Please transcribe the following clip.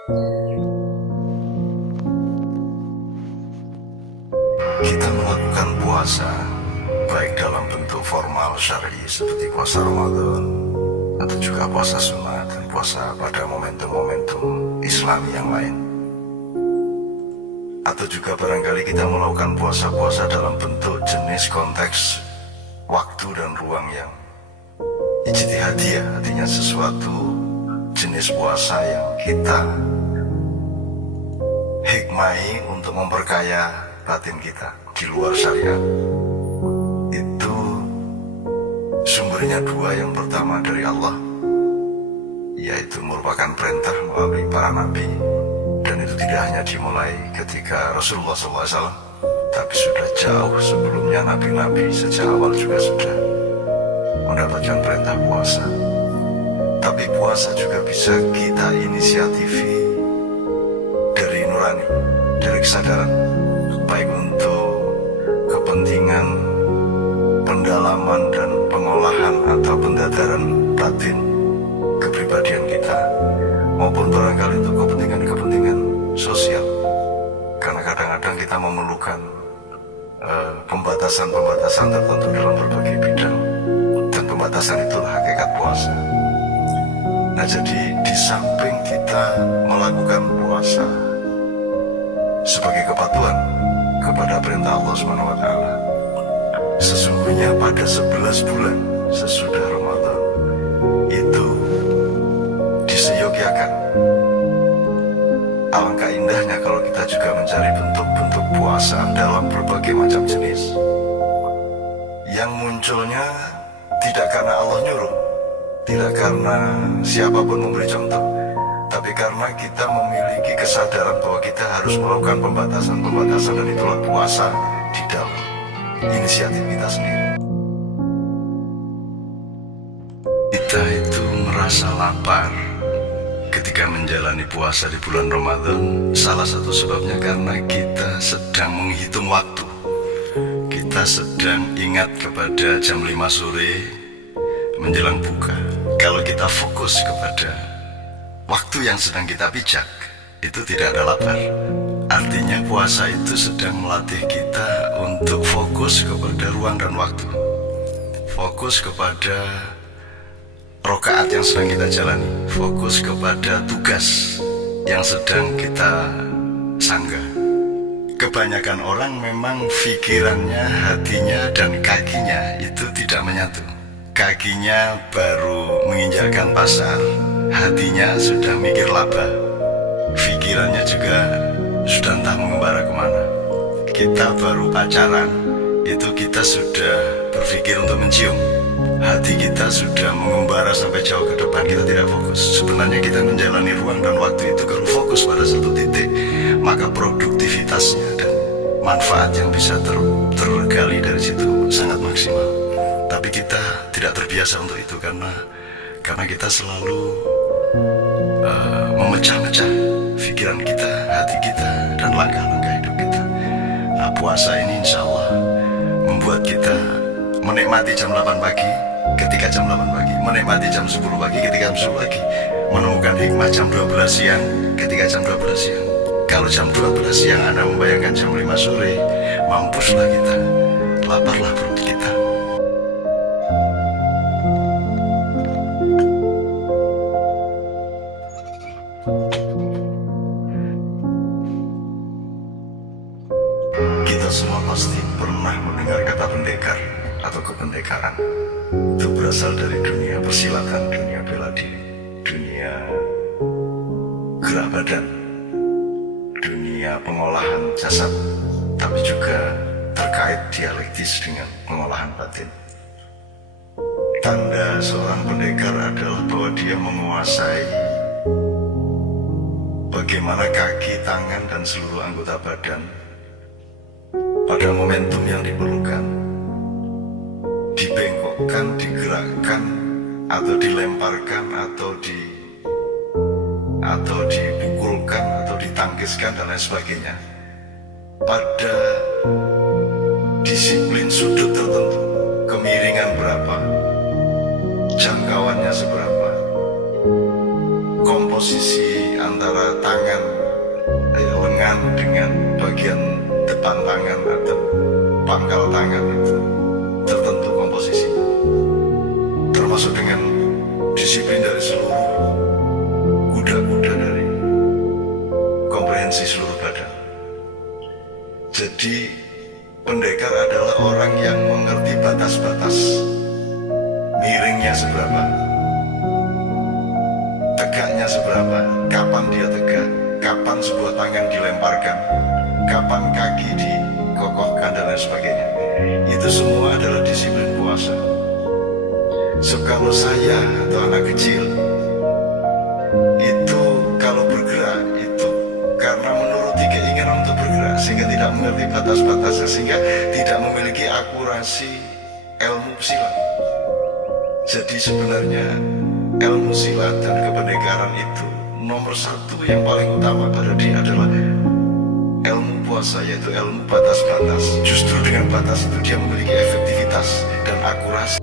Kita melakukan puasa, baik dalam bentuk formal syar'i seperti puasa Ramadan, atau juga puasa sunnah dan puasa pada momentum-momentum Islami yang lain. Atau juga barangkali kita melakukan puasa-puasa dalam bentuk jenis konteks waktu dan ruang yang ijtihadiyah, artinya sesuatu jenis puasa yang kita hikmai untuk memperkaya batin kita di luar syariat. Itu sumbernya dua. Yang pertama dari Allah, yaitu merupakan perintah melalui para nabi, dan itu tidak hanya dimulai ketika Rasulullah SAW, tapi sudah jauh sebelumnya nabi-nabi sejak awal juga sudah mendapatkan perintah puasa. Tapi puasa juga bisa kita inisiatifi dari nurani, dari kesadaran, baik untuk kepentingan pendalaman dan pengolahan atau pendadaran batin kepribadian kita, maupun barangkali untuk kepentingan-kepentingan sosial. Karena kadang-kadang kita memerlukan pembatasan-pembatasan tertentu dalam berbagai bidang, dan pembatasan itulah hakikat puasa. Nah, jadi di samping kita melakukan puasa sebagai kepatuhan kepada perintah Allah SWT, sesungguhnya pada 11 bulan sesudah Ramadan itu diseyogiakan. Alangkah indahnya kalau kita juga mencari bentuk-bentuk puasa dalam berbagai macam jenis, yang munculnya tidak karena Allah nyuruh, tidak karena siapapun memberi contoh, tapi karena kita memiliki kesadaran bahwa kita harus melakukan pembatasan-pembatasan, dan itulah puasa di dalam inisiatif kita sendiri. Kita itu merasa lapar ketika menjalani puasa di bulan Ramadan. Salah satu sebabnya karena kita sedang menghitung waktu. Kita sedang ingat kepada jam 5 sore menjelang buka. Kalau kita fokus kepada waktu yang sedang kita pijak, itu tidak ada lapar. Artinya puasa itu sedang melatih kita untuk fokus kepada ruang dan waktu, fokus kepada rokaat yang sedang kita jalani, fokus kepada tugas yang sedang kita sanggah. Kebanyakan orang memang pikirannya, hatinya, dan kakinya itu tidak menyatu. Kakinya baru menginjakan pasar, hatinya sudah mikir laba, pikirannya juga sudah entah mengembara kemana. Kita baru pacaran, itu kita sudah berpikir untuk mencium. Hati kita sudah mengembara sampai jauh ke depan, kita tidak fokus. Sebenarnya kita menjalani ruang dan waktu itu kalau fokus pada satu titik, maka produktivitasnya dan manfaat yang bisa tergali dari situ sangat maksimal. Tapi kita tidak terbiasa untuk itu karena kita selalu memecah-mecah pikiran kita, hati kita, dan langkah-langkah hidup kita. Nah, puasa ini insya Allah membuat kita menikmati jam 8 pagi ketika jam 8 pagi, menikmati jam 10 pagi ketika jam 10 pagi, menemukan hikmah jam 12 siang ketika jam 12 siang. Kalau jam 12 siang Anda membayangkan jam 5 sore, mampuslah kita, laparlah perut kita. Kita semua pasti pernah mendengar kata pendekar atau kependekaan. Itu berasal dari dunia persilatan, dunia bela diri, dunia gerak badan, dunia pengolahan jasad, tapi juga terkait dialektis dengan pengolahan batin. Tanda seorang pendekar adalah bahwa dia menguasai bagaimana kaki, tangan, dan seluruh anggota badan pada momentum yang diperlukan dibengkokkan, digerakkan, atau dilemparkan, atau dipukulkan, atau ditangkiskan, dan lain sebagainya pada disiplin sudut tertentu, kemiringan berapa, jangkauannya seberapa, komposisi antara antara tangan lengan dengan bagian depan tangan atau pangkal tangan itu tertentu komposisinya, termasuk dengan disiplin dari seluruh kuda-kuda, dari komprehensi seluruh badan. Jadi pendekar adalah orang yang mengerti batas-batas, miringnya seberapa, tegaknya seberapa, kapan dia tegak, kapan sebuah tangan dilemparkan, kapan kaki dikokohkan, dan lain sebagainya. Itu semua adalah disiplin puasa. So kalau saya atau anak kecil itu kalau bergerak itu karena menuruti keinginan untuk bergerak, sehingga tidak mengerti batas-batasnya, sehingga tidak memiliki akurasi ilmu silat. Jadi sebenarnya ilmu silat dan kependekaran itu nomor satu yang paling utama pada dia adalah ilmu puasa, yaitu ilmu batas-batas. Justru dengan batas itu dia memiliki efektivitas dan akurasi.